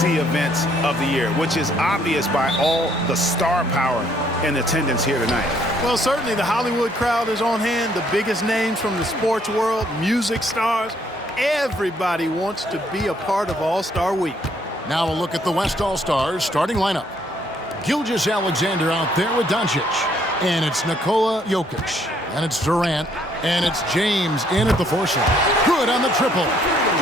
must-see events of the year, which is obvious by all the star power in attendance here tonight. Well, certainly the Hollywood crowd is on hand, the biggest names from the sports world, music stars. Everybody wants to be a part of All-Star Week. Now a look at the West All-Stars starting lineup. Gilgeous-Alexander out there with Doncic. And it's Nikola Jokic. And it's Durant. And it's James in at the foursome. Good on the triple.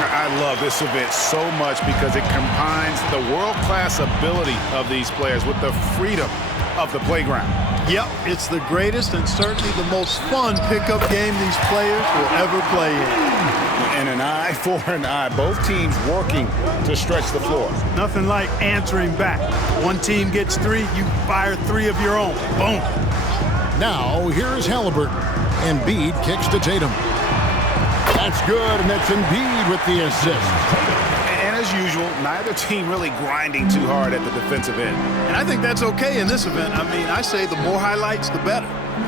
I love this event so much because it combines the world-class ability of these players with the freedom of the playground. Yep, it's the greatest and certainly the most fun pickup game these players will ever play in. And an eye for an eye. Both teams working to stretch the floor. Nothing like answering back. One team gets three, you fire three of your own. Boom. Now, here is Halliburton. Embiid kicks to Tatum. That's good, and it's Embiid with the assist. And as usual, neither team really grinding too hard at the defensive end. And I think that's okay in this event. I mean, I say the more highlights, the better.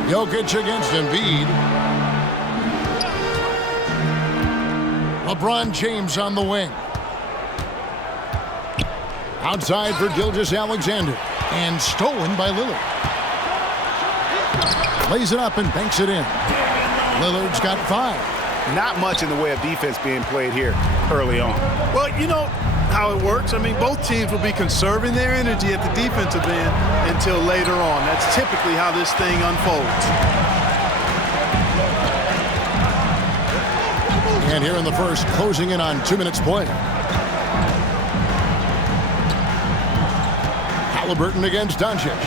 Jokic against Embiid. LeBron James on the wing. Outside for Gilgeous-Alexander. And stolen by Lillard. Lays it up and banks it in. Lillard's got 5. Not much in the way of defense being played here early on. Well, you know how it works. I mean, both teams will be conserving their energy at the defensive end until later on. That's typically how this thing unfolds. And here in the first, closing in on 2 minutes play. Halliburton against Doncic.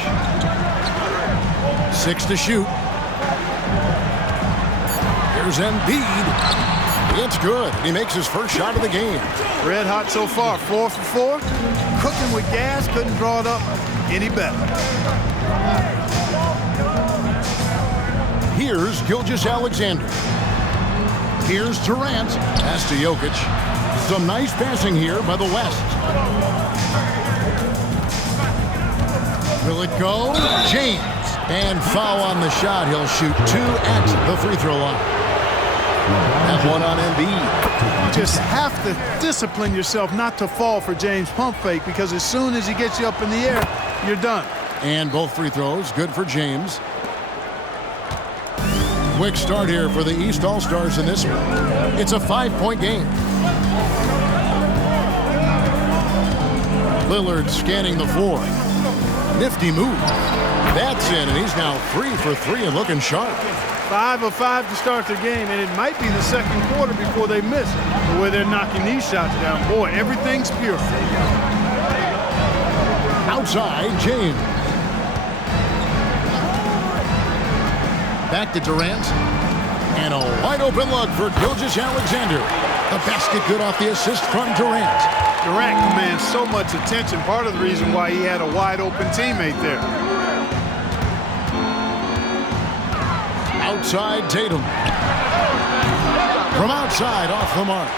6 to shoot. Here's Embiid. It's good. He makes his first shot of the game. Red hot so far, 4 for 4. Cooking with gas, couldn't draw it up any better. Here's Gilgeous-Alexander. Here's Durant. Pass to Jokic. Some nice passing here by the West. Will it go? James. And foul on the shot. He'll shoot 2 at the free throw line. That one on Embiid. You just have to discipline yourself not to fall for James' pump fake, because as soon as he gets you up in the air, you're done. And both free throws good for James. Quick start here for the East All-Stars in this one. It's a 5-point game. Lillard scanning the floor. Nifty move. That's in, and he's now 3 for 3 and looking sharp. 5 of 5 to start the game, and it might be the second quarter before they miss it. The way they're knocking these shots down, boy, everything's pure. Outside, James. Back to Durant. And a wide open look for Gilgeous-Alexander. The basket good off the assist from Durant. Durant commands so much attention, part of the reason why he had a wide open teammate there. Outside Tatum. From outside, off the mark.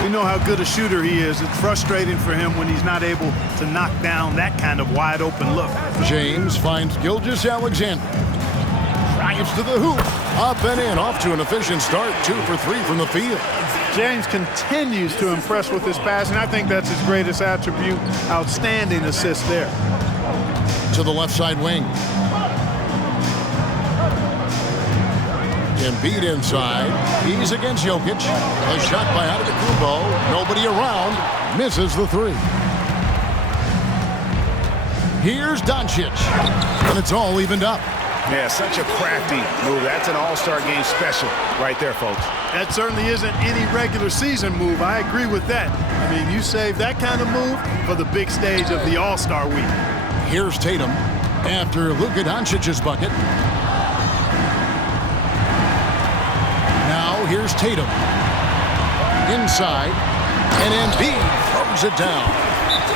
We know how good a shooter he is. It's frustrating for him when he's not able to knock down that kind of wide open look. James finds Gilgeous-Alexander. Drives to the hoop. Up and in, off to an efficient start. 2 for 3 from the field. James continues to impress with his passing. I think that's his greatest attribute. Outstanding assist there. To the left side wing. Embiid inside. He's against Jokic. A shot by Antetokounmpo. Nobody around. Misses the 3. Here's Doncic. And it's all evened up. Yeah, such a crafty move. That's an all-star game special right there, folks. That certainly isn't any regular season move. I agree with that. I mean, you save that kind of move for the big stage of the All-Star week. Here's Tatum after Luka Doncic's bucket. Now here's Tatum. Inside. And Embiid throws it down.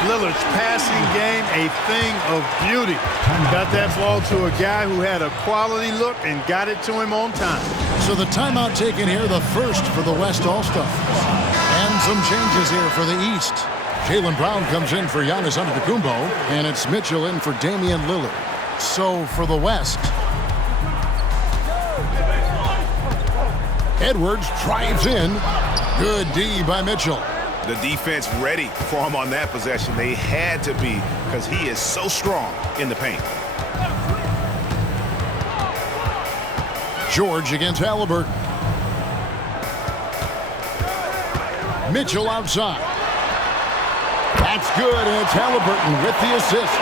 Lillard's passing game, a thing of beauty. Got that ball to a guy who had a quality look and got it to him on time. So the timeout taken here, the first for the West All-Stars. And some changes here for the East. Jaylen Brown comes in for Giannis Antetokounmpo, and it's Mitchell in for Damian Lillard. So for the West, Edwards drives in. Good D by Mitchell. The defense ready for him on that possession. They had to be because he is so strong in the paint. George against Halliburton. Mitchell outside. That's good, and it's Halliburton with the assist.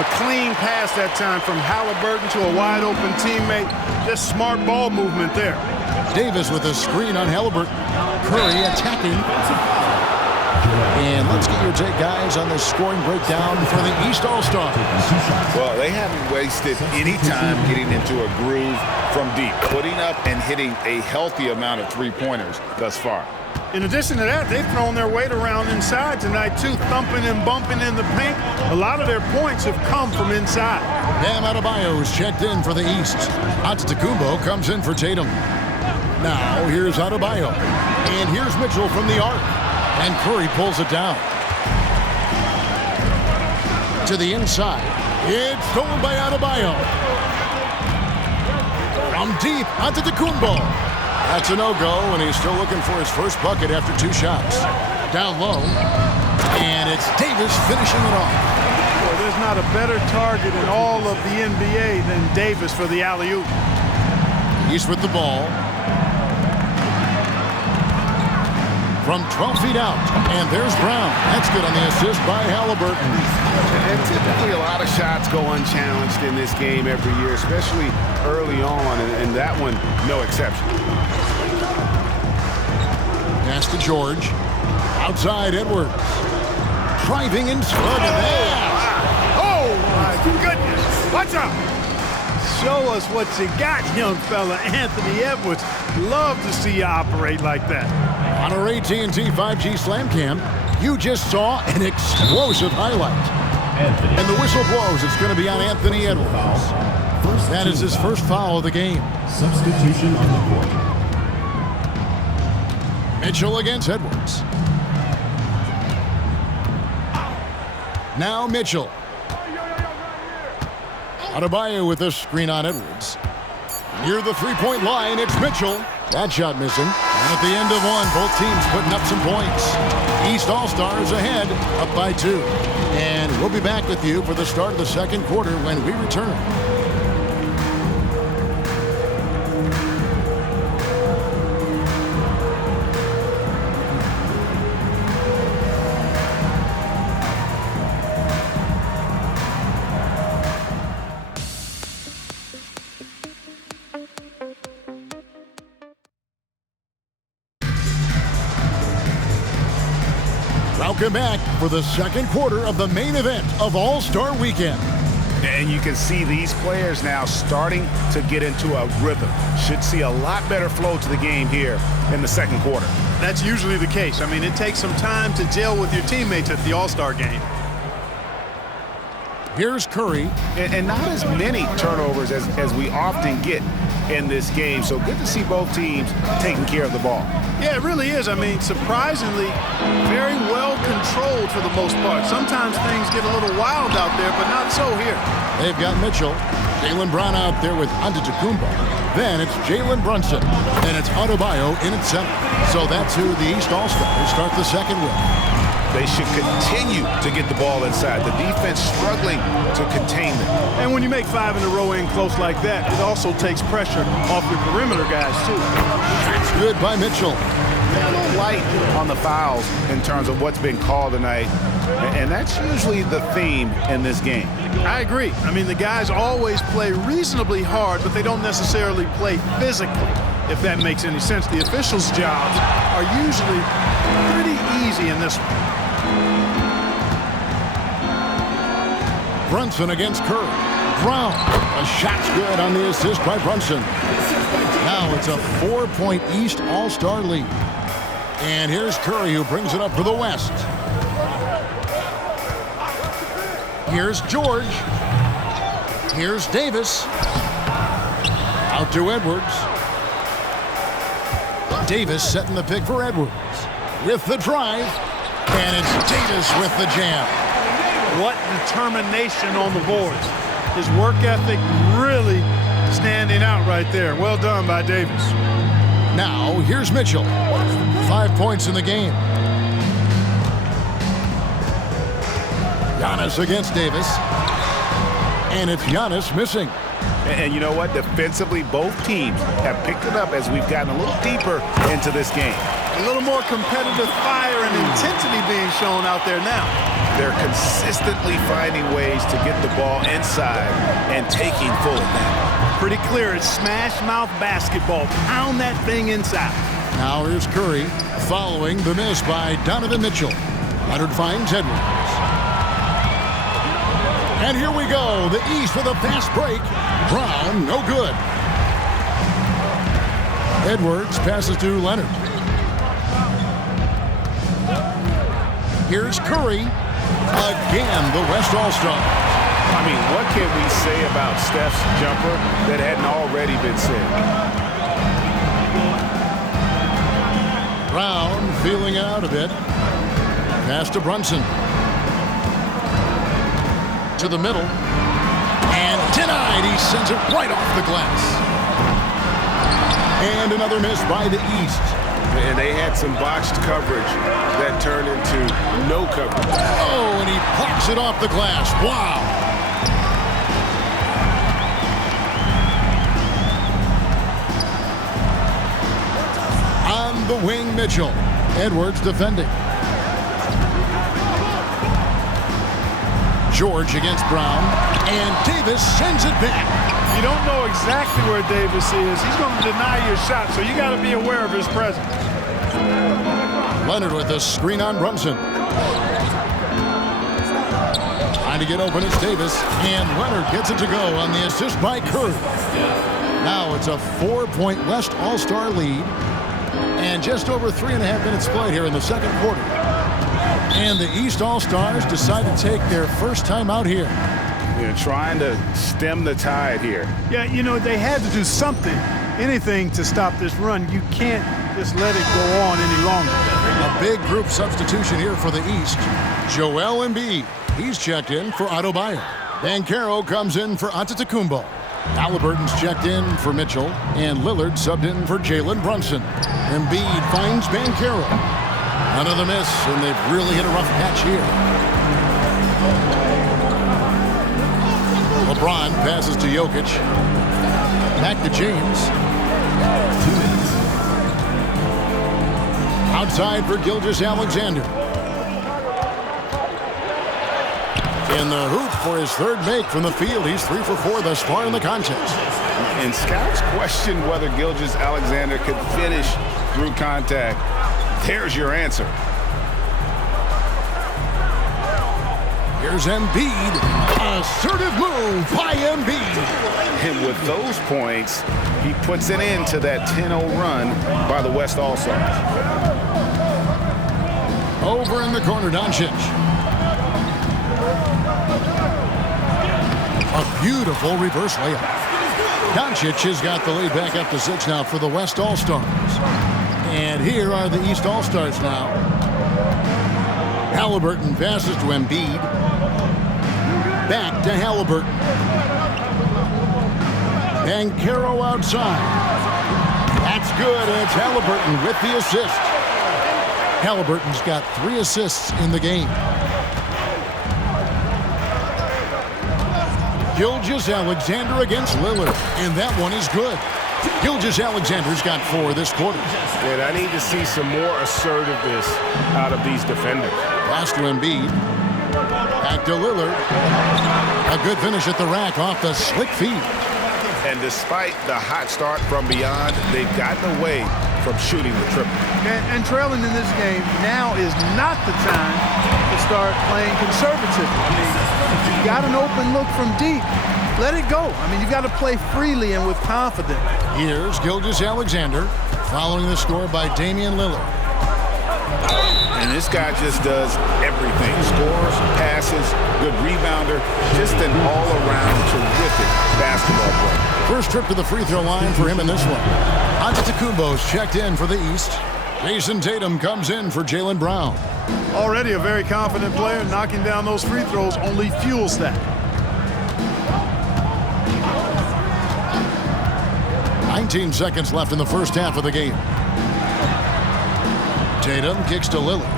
A clean pass that time from Halliburton to a wide-open teammate. Just smart ball movement there. Davis with a screen on Halliburton. Curry attacking. And let's get your take, guys, on the scoring breakdown for the East All-Stars. Well, they haven't wasted any time getting into a groove from deep, putting up and hitting a healthy amount of three-pointers thus far. In addition to that, they've thrown their weight around inside tonight, too, thumping and bumping in the paint. A lot of their points have come from inside. Bam Adebayo is checked in for the East. Antetokounmpo comes in for Tatum. Now, here's Adebayo. And here's Mitchell from the arc. And Curry pulls it down. To the inside. It's stolen by Adebayo. From deep, Antetokounmpo. That's a no-go, and he's still looking for his first bucket after 2 shots. Down low, and it's Davis finishing it off. Well, there's not a better target in all of the NBA than Davis for the alley-oop. He's with the ball. From 12 feet out, and there's Brown. That's good on the assist by Halliburton. And typically a lot of shots go unchallenged in this game every year, especially early on, and that one, no exception. Pass to George. Outside Edwards. Driving in front of that. Oh, my goodness. Watch out. Show us what you got, young fella. Anthony Edwards. Love to see you operate like that. On our AT&T 5G Slam Cam, you just saw an explosive highlight. And the whistle blows. It's going to be on Anthony Edwards. That is his first foul of the game. Substitution on the court. Mitchell against Edwards. Now Mitchell. Adebayo with a screen on Edwards. Near the three-point line, it's Mitchell. That shot missing. And at the end of one, both teams putting up some points. East All-Stars ahead, up by 2. And we'll be back with you for the start of the second quarter when we return. Welcome back for the second quarter of the main event of All-Star Weekend. And you can see these players now starting to get into a rhythm. Should see a lot better flow to the game here in the second quarter. That's usually the case. I mean, it takes some time to gel with your teammates at the All-Star game. Here's Curry. And not as many turnovers as we often get in this game. So good to see both teams taking care of the ball. Yeah, it really is. I mean, surprisingly, very well controlled for the most part. Sometimes things get a little wild out there, but not so here. They've got Mitchell. Jalen Brown out there with Antetokounmpo. Then it's Jalen Brunson. And it's Adebayo in at center. So that's who the East All-Stars start the second with. They should continue to get the ball inside. The defense struggling to contain them. And when you make 5 in a row in close like that, it also takes pressure off your perimeter guys, too. That's good by Mitchell. A little light on the fouls in terms of what's been called tonight. And that's usually the theme in this game. I agree. I mean, the guys always play reasonably hard, but they don't necessarily play physically, if that makes any sense. The officials' jobs are usually pretty easy in this one. Brunson against Curry. Brown. A shot's good on the assist by Brunson. Now it's a 4-point East All-Star lead. And here's Curry who brings it up for the West. Here's George. Here's Davis. Out to Edwards. Davis setting the pick for Edwards. With the drive. And it's Davis with the jam. What determination on the boards. His work ethic really standing out right there. Well done by Davis. Now, here's Mitchell. 5 points in the game. Giannis against Davis. And it's Giannis missing. And you know what? Defensively, both teams have picked it up as we've gotten a little deeper into this game. A little more competitive fire and intensity being shown out there now. They're consistently finding ways to get the ball inside and taking full advantage. Pretty clear. It's smash mouth basketball. Pound that thing inside. Now here's Curry following the miss by Donovan Mitchell. Leonard finds Edwards. And here we go. The East with a fast break. Brown, no good. Edwards passes to Leonard. Here's Curry. Again, the West All-Star. I mean, what can we say about Steph's jumper that hadn't already been said? Brown feeling out a bit. Pass to Brunson. To the middle. And denied. He sends it right off the glass. And another miss by the East. And they had some botched coverage that turned into no coverage. Oh, and he plucks it off the glass. Wow. On the wing, Mitchell. Edwards defending. George against Brown. And Davis sends it back. You don't know exactly where Davis is. He's going to deny your shot, so you got to be aware of his presence. Leonard with a screen on Brunson. Trying to get open, it's Davis. And Leonard gets it to go on the assist by Curry. Now it's a 4-point West All-Star lead. And just over 3.5 minutes played here in the second quarter. And the East All-Stars decide to take their first time out here. You're trying to stem the tide here. Yeah, you know, they had to do something, anything to stop this run. You can't just let it go on any longer. A big group substitution here for the East. Joel Embiid. He's checked in for Otto Bayer. Banchero comes in for Antetokounmpo. Halliburton's checked in for Mitchell. And Lillard subbed in for Jalen Brunson. Embiid finds Banchero. Another miss, and they've really hit a rough patch here. LeBron passes to Jokic. Back to James. 2 minutes. Outside for Gilgeous-Alexander. In the hoop for his third make from the field. He's 3 for 4 thus far in the contest. And scouts question whether Gilgeous-Alexander could finish through contact. There's your answer. Here's Embiid. Assertive move by Embiid. And with those points, he puts an end to that 10-0 run by the West All-Stars. Over in the corner, Doncic. A beautiful reverse layup. Doncic has got the lead back up to 6 now for the West All-Stars. And here are the East All-Stars now. Halliburton passes to Embiid. Back to Halliburton. Banchero outside. That's good, and it's Halliburton with the assist. Halliburton's got 3 assists in the game. Gilgeous-Alexander against Lillard, and that one is good. Gilgeous-Alexander's got 4 this quarter. And I need to see some more assertiveness out of these defenders. Pass to Embiid. Back to Lillard. A good finish at the rack off the slick feed. And despite the hot start from beyond, they've gotten away from shooting the triple. And trailing in this game now is not the time to start playing conservatively. I mean, if you got an open look from deep, let it go. I mean, you've got to play freely and with confidence. Here's Gilgeous-Alexander following the score by Damian Lillard. And this guy just does everything. Scores, passes, good rebounder, just an all-around terrific basketball player. First trip to the free throw line for him in this one. Antetokounmpo's checked in for the East. Jason Tatum comes in for Jaylen Brown. Already a very confident player. Knocking down those free throws only fuels that. 19 seconds left in the first half of the game. Tatum kicks to Lillard.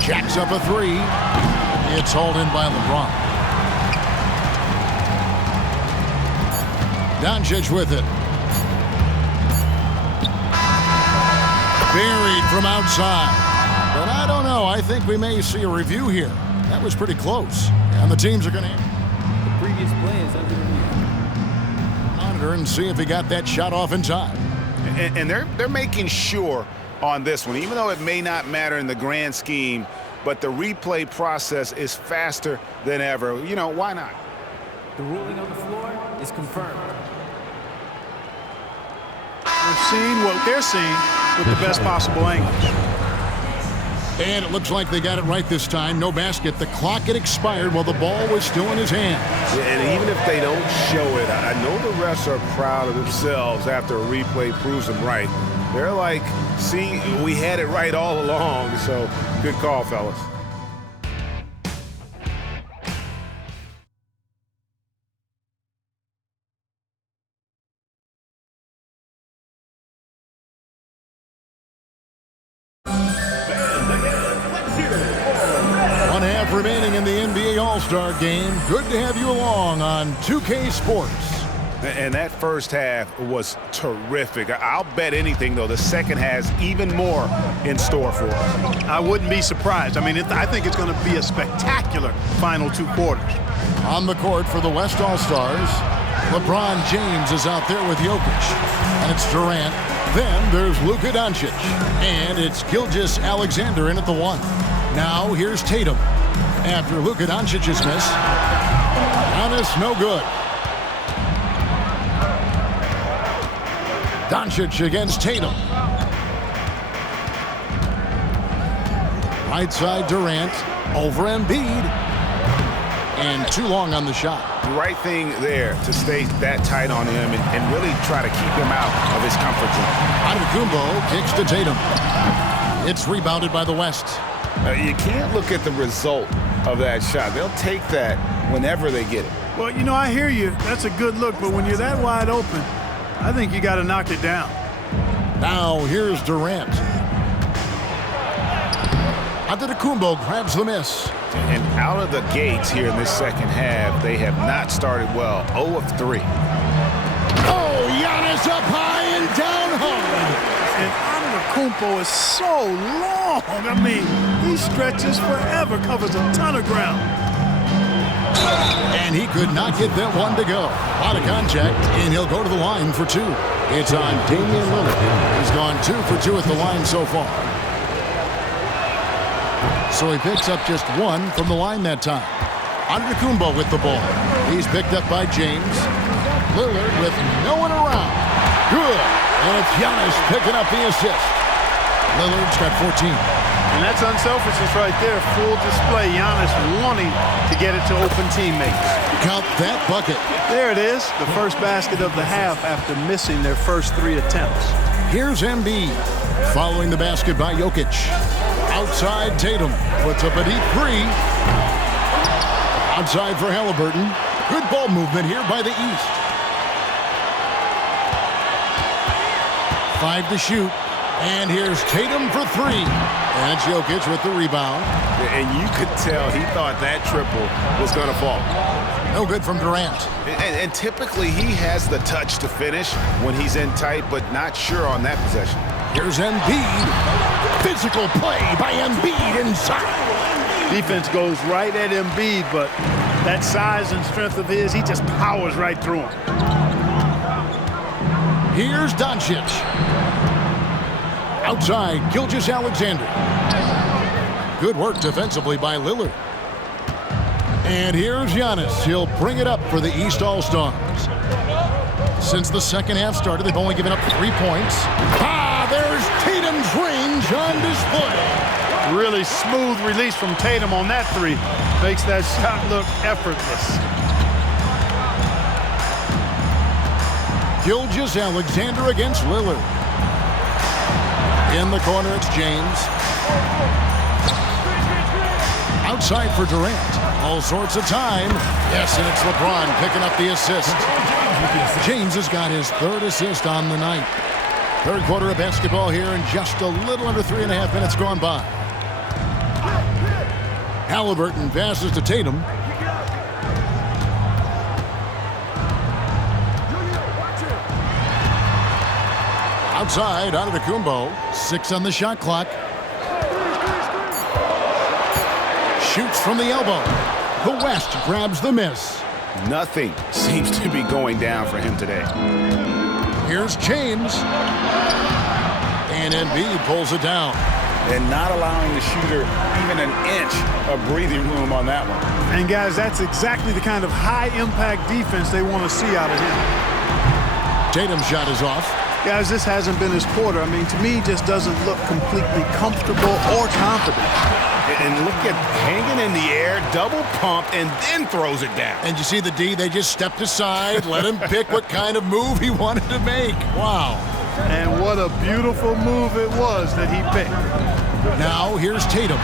Jacks up a 3. It's hauled in by LeBron. Doncic with it. Buried from outside. But I don't know. I think we may see a review here. That was pretty close. And the teams are going to The previous play is under review. monitor and see if he got that shot off in time. And they're making sure on this one, even though it may not matter in the grand scheme, but the replay process is faster than ever. You know, why not? The ruling on the floor is confirmed. We're seeing what they're seeing with the best possible angles. And it looks like they got it right this time. No basket. The clock had expired while the ball was still in his hands. Yeah, and even if they don't show it, I know the refs are proud of themselves after a replay proves them right. They're like, see, we had it right all along. So good call, fellas. Remaining in the NBA All-Star game. Good to have you along on 2K Sports. And that first half was terrific. I'll bet anything, though, the second has even more in store for us. I wouldn't be surprised. I mean, I think it's going to be a spectacular final 2 quarters. On the court for the West All-Stars, LeBron James is out there with Jokic. And it's Durant. Then there's Luka Doncic. And it's Gilgeous-Alexander in at the 1. Now here's Tatum. After Luka Doncic's miss, Giannis no good. Doncic against Tatum. Right side Durant, over Embiid. And too long on the shot. The right thing there to stay that tight on him and really try to keep him out of his comfort zone. Antetokounmpo kicks to Tatum. It's rebounded by the West. You can't look at the result of that shot. They'll take that whenever they get it. Well, you know, I hear you. That's a good look, but when you're that wide open, I think you got to knock it down. Now here's Durant. Antetokounmpo grabs the miss. And out of the gates here in this second half, they have not started well. 0 of 3. Oh, Giannis up high and down hard. And Antetokounmpo is so long. I mean, he stretches forever, covers a ton of ground. And he could not get that one to go. Out of contact, and he'll go to the line for 2. It's on Damian Lillard. He's gone 2 for 2 at the line so far. So he picks up just 1 from the line that time. Antetokounmpo with the ball. He's picked up by James. Lillard with no one around. Good. And it's Giannis picking up the assist. Lillard's got 14. And that's unselfishness right there. Full display. Giannis wanting to get it to open teammates. Count that bucket. There it is. The first basket of the half after missing their first 3 attempts. Here's Embiid. Following the basket by Jokic. Outside Tatum. Puts up a deep 3. Outside for Halliburton. Good ball movement here by the East. 5 to shoot. And here's Tatum for 3. And it's Jokic with the rebound. And you could tell he thought that triple was going to fall. No good from Durant. And typically he has the touch to finish when he's in tight, but not sure on that possession. Here's Embiid. Physical play by Embiid inside. Defense goes right at Embiid, but that size and strength of his, he just powers right through him. Here's Doncic. Outside, Gilgeous-Alexander. Good work defensively by Lillard. And here's Giannis. He'll bring it up for the East All-Stars. Since the second half started, they've only given up 3 points. There's Tatum's range on display. Really smooth release from Tatum on that 3. Makes that shot look effortless. Gilgeous-Alexander against Lillard. In the corner, it's James. Outside for Durant. All sorts of time. Yes, and it's LeBron picking up the assist. James has got his 3rd assist on the night. 3rd quarter of basketball here, and just a little under 3.5 minutes gone by. Halliburton passes to Tatum. Outside, out of Antetokounmpo. 6 on the shot clock. Shoots from the elbow. The West grabs the miss. Nothing seems to be going down for him today. Here's James. And Embiid pulls it down. And not allowing the shooter even an inch of breathing room on that one. And guys, that's exactly the kind of high-impact defense they want to see out of him. Tatum's shot is off. Guys, this hasn't been his quarter. I mean, to me, just doesn't look completely comfortable or confident. And look at hanging in the air, double pump, and then throws it down. And you see the D, they just stepped aside, let him pick what kind of move he wanted to make. Wow. And what a beautiful move it was that he picked. Now here's Tatum.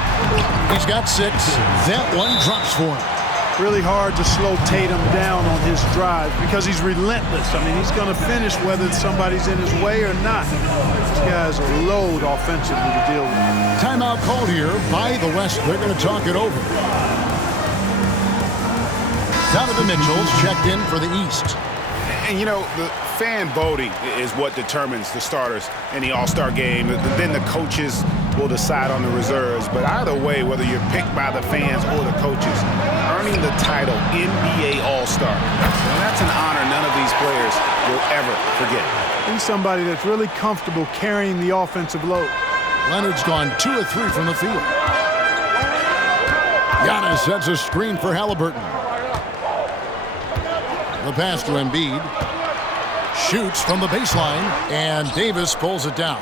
He's got 6. That one drops for him. Really hard to slow Tatum down on his drive because he's relentless. I mean, he's going to finish whether somebody's in his way or not. This guy's a load offensively to deal with. Timeout called here by the West. They're going to talk it over. Donovan Mitchell's checked in for the East. And, you know, the fan voting is what determines the starters in the All-Star game. Then the coaches will decide on the reserves. But either way, whether you're picked by the fans or the coaches, earning the title NBA All-Star, that's an honor none of these players will ever forget. He's somebody that's really comfortable carrying the offensive load. Leonard's gone 2 of 3 from the field. Giannis sets a screen for Halliburton. The pass to Embiid. Shoots from the baseline, and Davis pulls it down.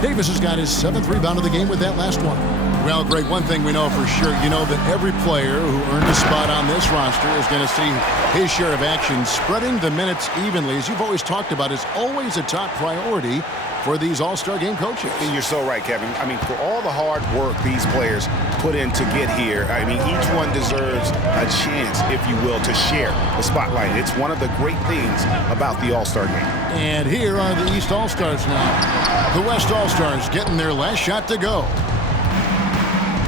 Davis has got his 7th rebound of the game with that last one. Well, Greg, one thing we know for sure, you know that every player who earned a spot on this roster is going to see his share of action. Spreading the minutes evenly, as you've always talked about, is always a top priority for these All-Star game coaches. And you're so right, Kevin. I mean, for all the hard work these players put in to get here, I mean, each one deserves a chance, if you will, to share the spotlight. It's one of the great things about the All-Star game. And here are the East All-Stars now. The West All-Stars getting their last shot to go.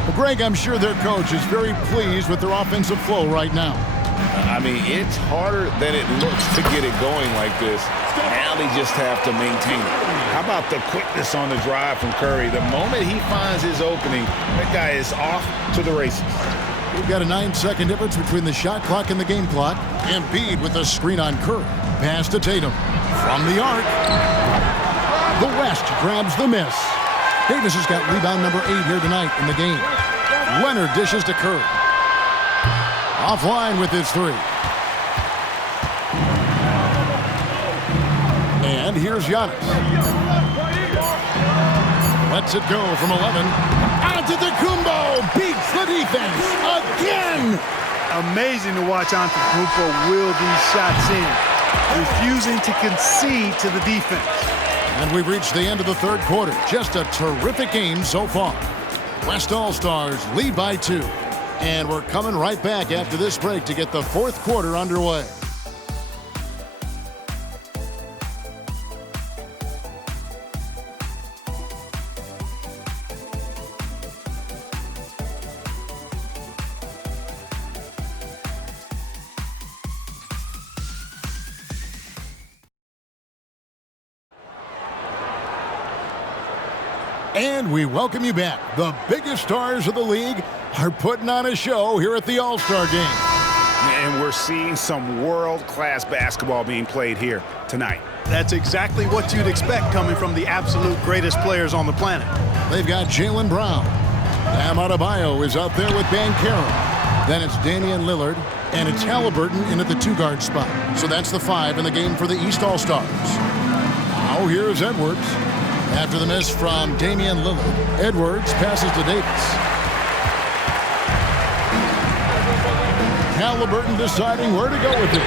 Well, Greg, I'm sure their coach is very pleased with their offensive flow right now. I mean, it's harder than it looks to get it going like this. Now they just have to maintain it. How about the quickness on the drive from Curry? The moment he finds his opening, that guy is off to the races. We've got a 9-second difference between the shot clock and the game clock. Embiid with a screen on Curry. Pass to Tatum. From the arc. The West grabs the miss. Davis has got rebound number 8 here tonight in the game. Leonard dishes to Curry. Offline with his 3. And here's Giannis. Lets it go from 11. Antetokounmpo beats the defense again. Amazing to watch Antetokounmpo will these shots in, refusing to concede to the defense. And we've reached the end of the 3rd quarter. Just a terrific game so far. West All-Stars lead by 2. And we're coming right back after this break to get the 4th quarter underway. And we welcome you back. The biggest stars of the league are putting on a show here at the All-Star Game. And we're seeing some world-class basketball being played here tonight. That's exactly what you'd expect coming from the absolute greatest players on the planet. They've got Jaylen Brown. Bam Adebayo is out there with Banchero. Then it's Damian Lillard, and it's Halliburton in at the 2-guard spot. So that's the 5 in the game for the East All-Stars. Now here's Edwards. After the miss from Damian Lillard, Edwards passes to Davis. Halliburton deciding where to go with it.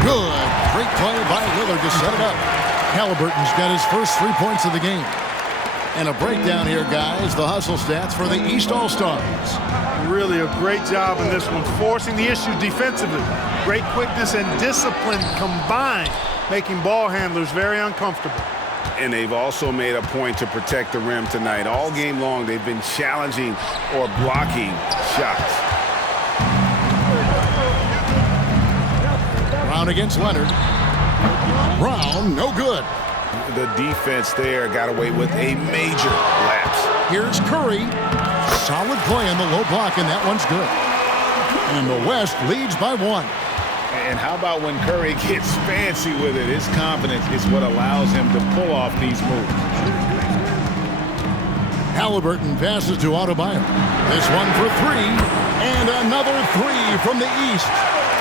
Good. Great play by Lillard to set it up. Halliburton's got his first 3 points of the game. And a breakdown here, guys. The hustle stats for the East All-Stars. Really a great job in this one, forcing the issue defensively. Great quickness and discipline combined, making ball handlers very uncomfortable. And they've also made a point to protect the rim tonight. All game long, they've been challenging or blocking shots. Brown against Leonard. Brown, no good. The defense there got away with a major lapse. Here's Curry. Solid play on the low block, and that one's good. And the West leads by 1. And how about when Curry gets fancy with it? His confidence is what allows him to pull off these moves. Halliburton passes to Adebayo. This one for 3, and another 3 from the East.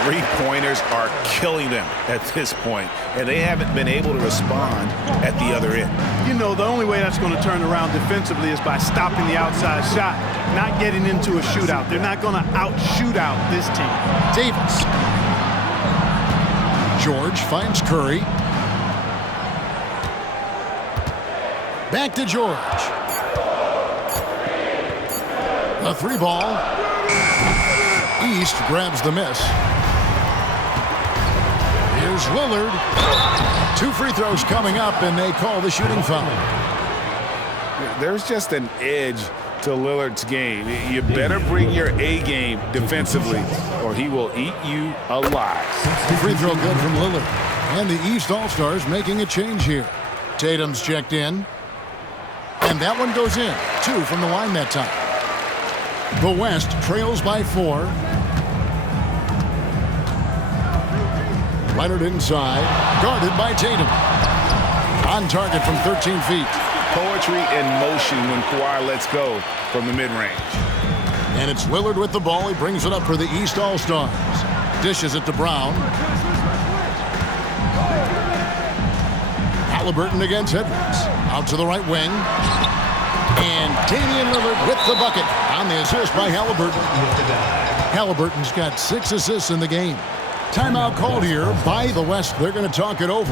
Three-pointers are killing them at this point, and they haven't been able to respond at the other end. You know, the only way that's going to turn around defensively is by stopping the outside shot, not getting into a shootout. They're not going to out-shoot out this team. Davis. George finds Curry. Back to George. A 3-ball. East grabs the miss. Here's Lillard. 2 free throws coming up, and they call the shooting foul. There's just an edge to Lillard's game. You better bring your A game defensively, or he will eat you alive. Free throw good from Lillard. And the East All-Stars making a change here. Tatum's checked in. And that one goes in. 2 from the line that time. The West trails by 4. Leonard inside. Guarded by Tatum. On target from 13 feet. Poetry in motion when Kawhi lets go from the mid-range. And it's Lillard with the ball. He brings it up for the East All-Stars. Dishes it to Brown. Halliburton against Edwards. Out to the right wing. And Damian Lillard with the bucket on the assist by Halliburton. Halliburton's got 6 assists in the game. Timeout called here by the West. They're going to talk it over.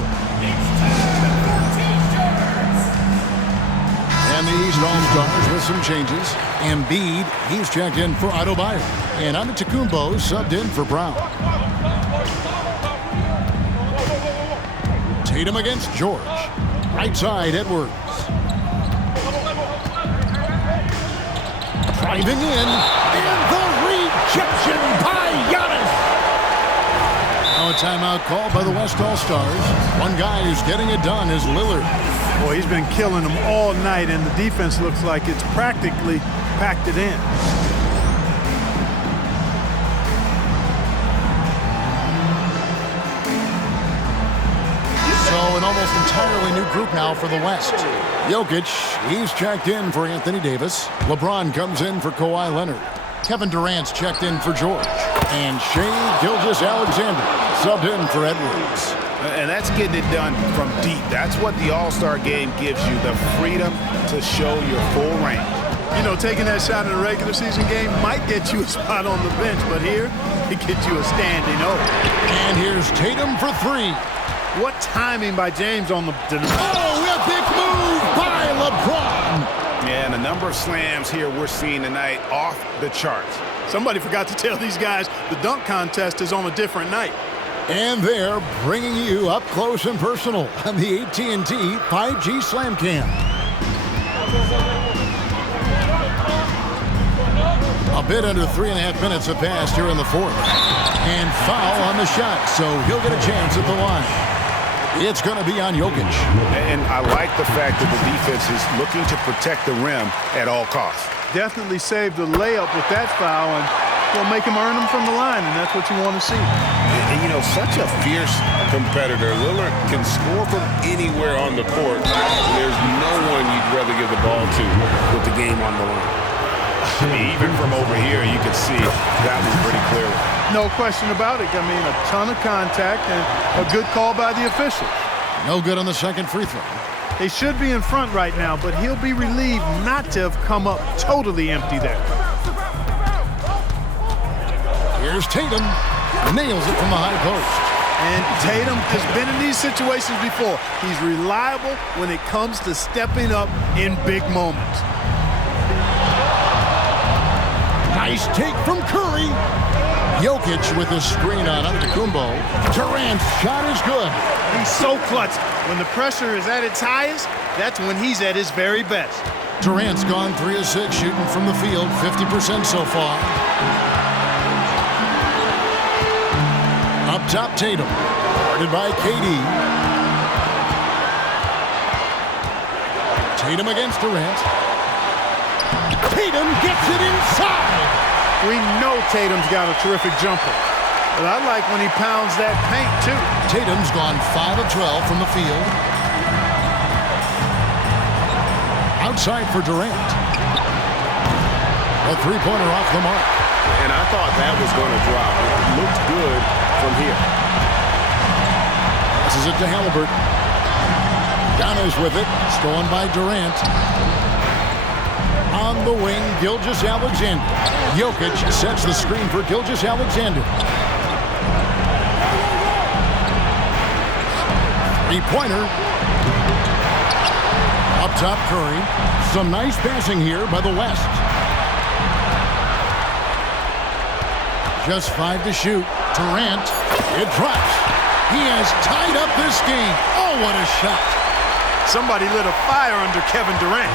And the East All-Stars with some changes. Embiid, he's checked in for Adebayo. And Antetokounmpo subbed in for Brown. Tatum against George. Right side, Edwards. Driving in. And the rejection by Giannis. Now a timeout called by the West All-Stars. One guy who's getting it done is Lillard. Boy, he's been killing them all night, and the defense looks like it's practically packed it in. So an almost entirely new group now for the West. Jokic, he's checked in for Anthony Davis. LeBron comes in for Kawhi Leonard. Kevin Durant's checked in for George. And Shai Gilgeous-Alexander subbed in for Edwards. And that's getting it done from deep. That's what the All-Star game gives you, the freedom to show your full range. You know, taking that shot in a regular season game might get you a spot on the bench, but here, it gets you a standing O. And here's Tatum for 3. What timing by James on the... Oh, a big move by LeBron. Yeah, and the number of slams here we're seeing tonight off the charts. Somebody forgot to tell these guys the dunk contest is on a different night. And they're bringing you up close and personal on the AT&T 5G Slam Cam. A bit under 3.5 minutes have passed here in the 4th. And foul on the shot, so he'll get a chance at the line. It's going to be on Jokic. And I like the fact that the defense is looking to protect the rim at all costs. Definitely saved the layup with that foul, and will make him earn them from the line, and that's what you want to see. And, you know, such a fierce competitor. Lillard can score from anywhere on the court. There's no one you'd rather give the ball to with the game on the line. I mean, even from over here, you can see that one pretty clearly. No question about it. I mean, a ton of contact and a good call by the officials. No good on the second free throw. They should be in front right now, but he'll be relieved not to have come up totally empty there. Here's Tatum. Nails it from the high post. And Tatum has been in these situations before. He's reliable when it comes to stepping up in big moments. Nice take from Curry. Jokic with the screen on Antetokounmpo. Durant's shot is good. He's so clutch. When the pressure is at its highest, that's when he's at his very best. Durant's gone 3 of 6 shooting from the field, 50% so far. Up top, Tatum. Guarded by KD. Tatum against Durant. Tatum gets it inside. We know Tatum's got a terrific jumper. But I like when he pounds that paint, too. Tatum's gone 5 of 12 from the field. Outside for Durant. A three-pointer off the mark. And I thought that was going to drop. It looked good from here. Passes it to Halliburton. Giannis with it. Stolen by Durant. On the wing, Gilgeous-Alexander. Jokic sets the screen for Gilgeous-Alexander. Three-pointer. Up top, Curry. Some nice passing here by the West. Just 5 to shoot. Durant. It drops. He has tied up this game. Oh, what a shot. Somebody lit a fire under Kevin Durant.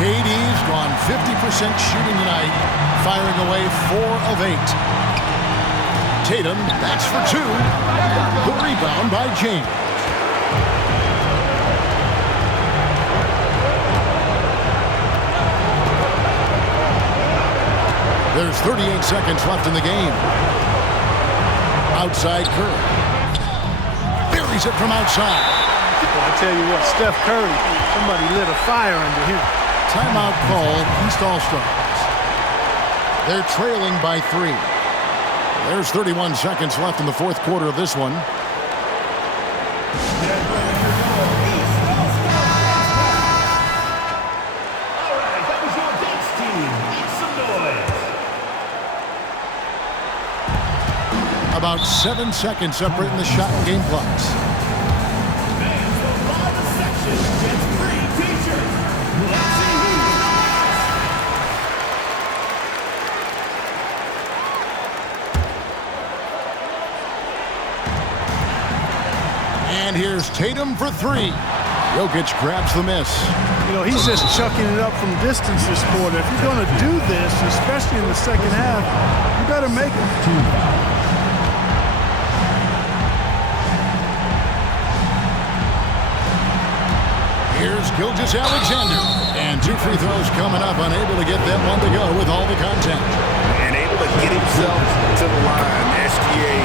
KD's gone 50% shooting tonight, firing away 4 of 8. Tatum, that's for 2. The rebound by James. There's 38 seconds left in the game. Outside Curry. Buries it from outside. Well, I tell you what, Steph Curry, somebody lit a fire under him. Timeout called, East All-Stars. They're trailing by 3. There's 31 seconds left in the fourth quarter of this one. About 7 seconds separating the shot and game clocks. And here's Tatum for 3. Jokic grabs the miss. You know, he's just chucking it up from distance this quarter. If you're going to do this, especially in the second half, you better make it. Here's Gilgeous-Alexander. And 2 free throws coming up, unable to get that one to go with all the contact. And able to get himself to the line. SGA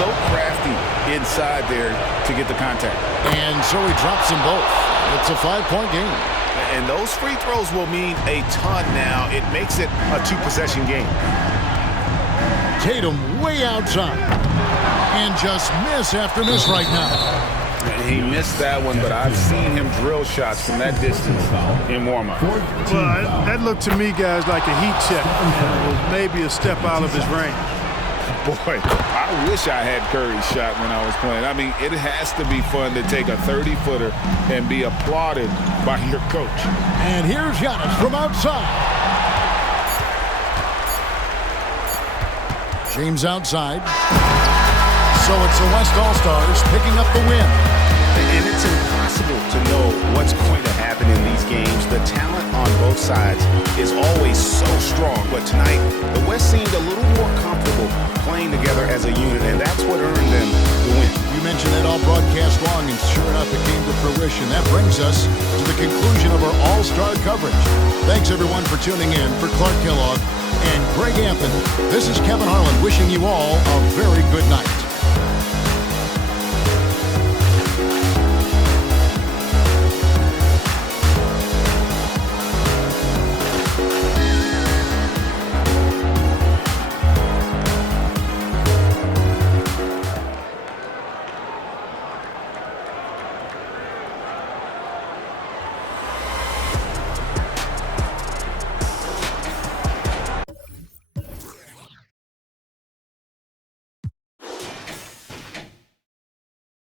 so crafty inside there to get the contact. And so he drops them both. It's a 5-point game. And those free throws will mean a ton now. It makes it a 2-possession game. Tatum way outside. And just miss after miss right now. He missed that one, but I've seen him drill shots from that distance in warm-up. Well, that looked to me, guys, like a heat check. It was maybe a step out of his range. Boy, I wish I had Curry's shot when I was playing. I mean, it has to be fun to take a 30-footer and be applauded by your coach. And here's Giannis from outside. James outside. So it's the West All-Stars picking up the win. And it's impossible to know what's going to happen in these games. The talent on both sides is always so strong. But tonight, the West seemed a little more comfortable playing together as a unit, and that's what earned them the win. You mentioned that all broadcast long, and sure enough, it came to fruition. That brings us to the conclusion of our All-Star coverage. Thanks, everyone, for tuning in. For Clark Kellogg and Greg Anthony, this is Kevin Harlan wishing you all a very good night.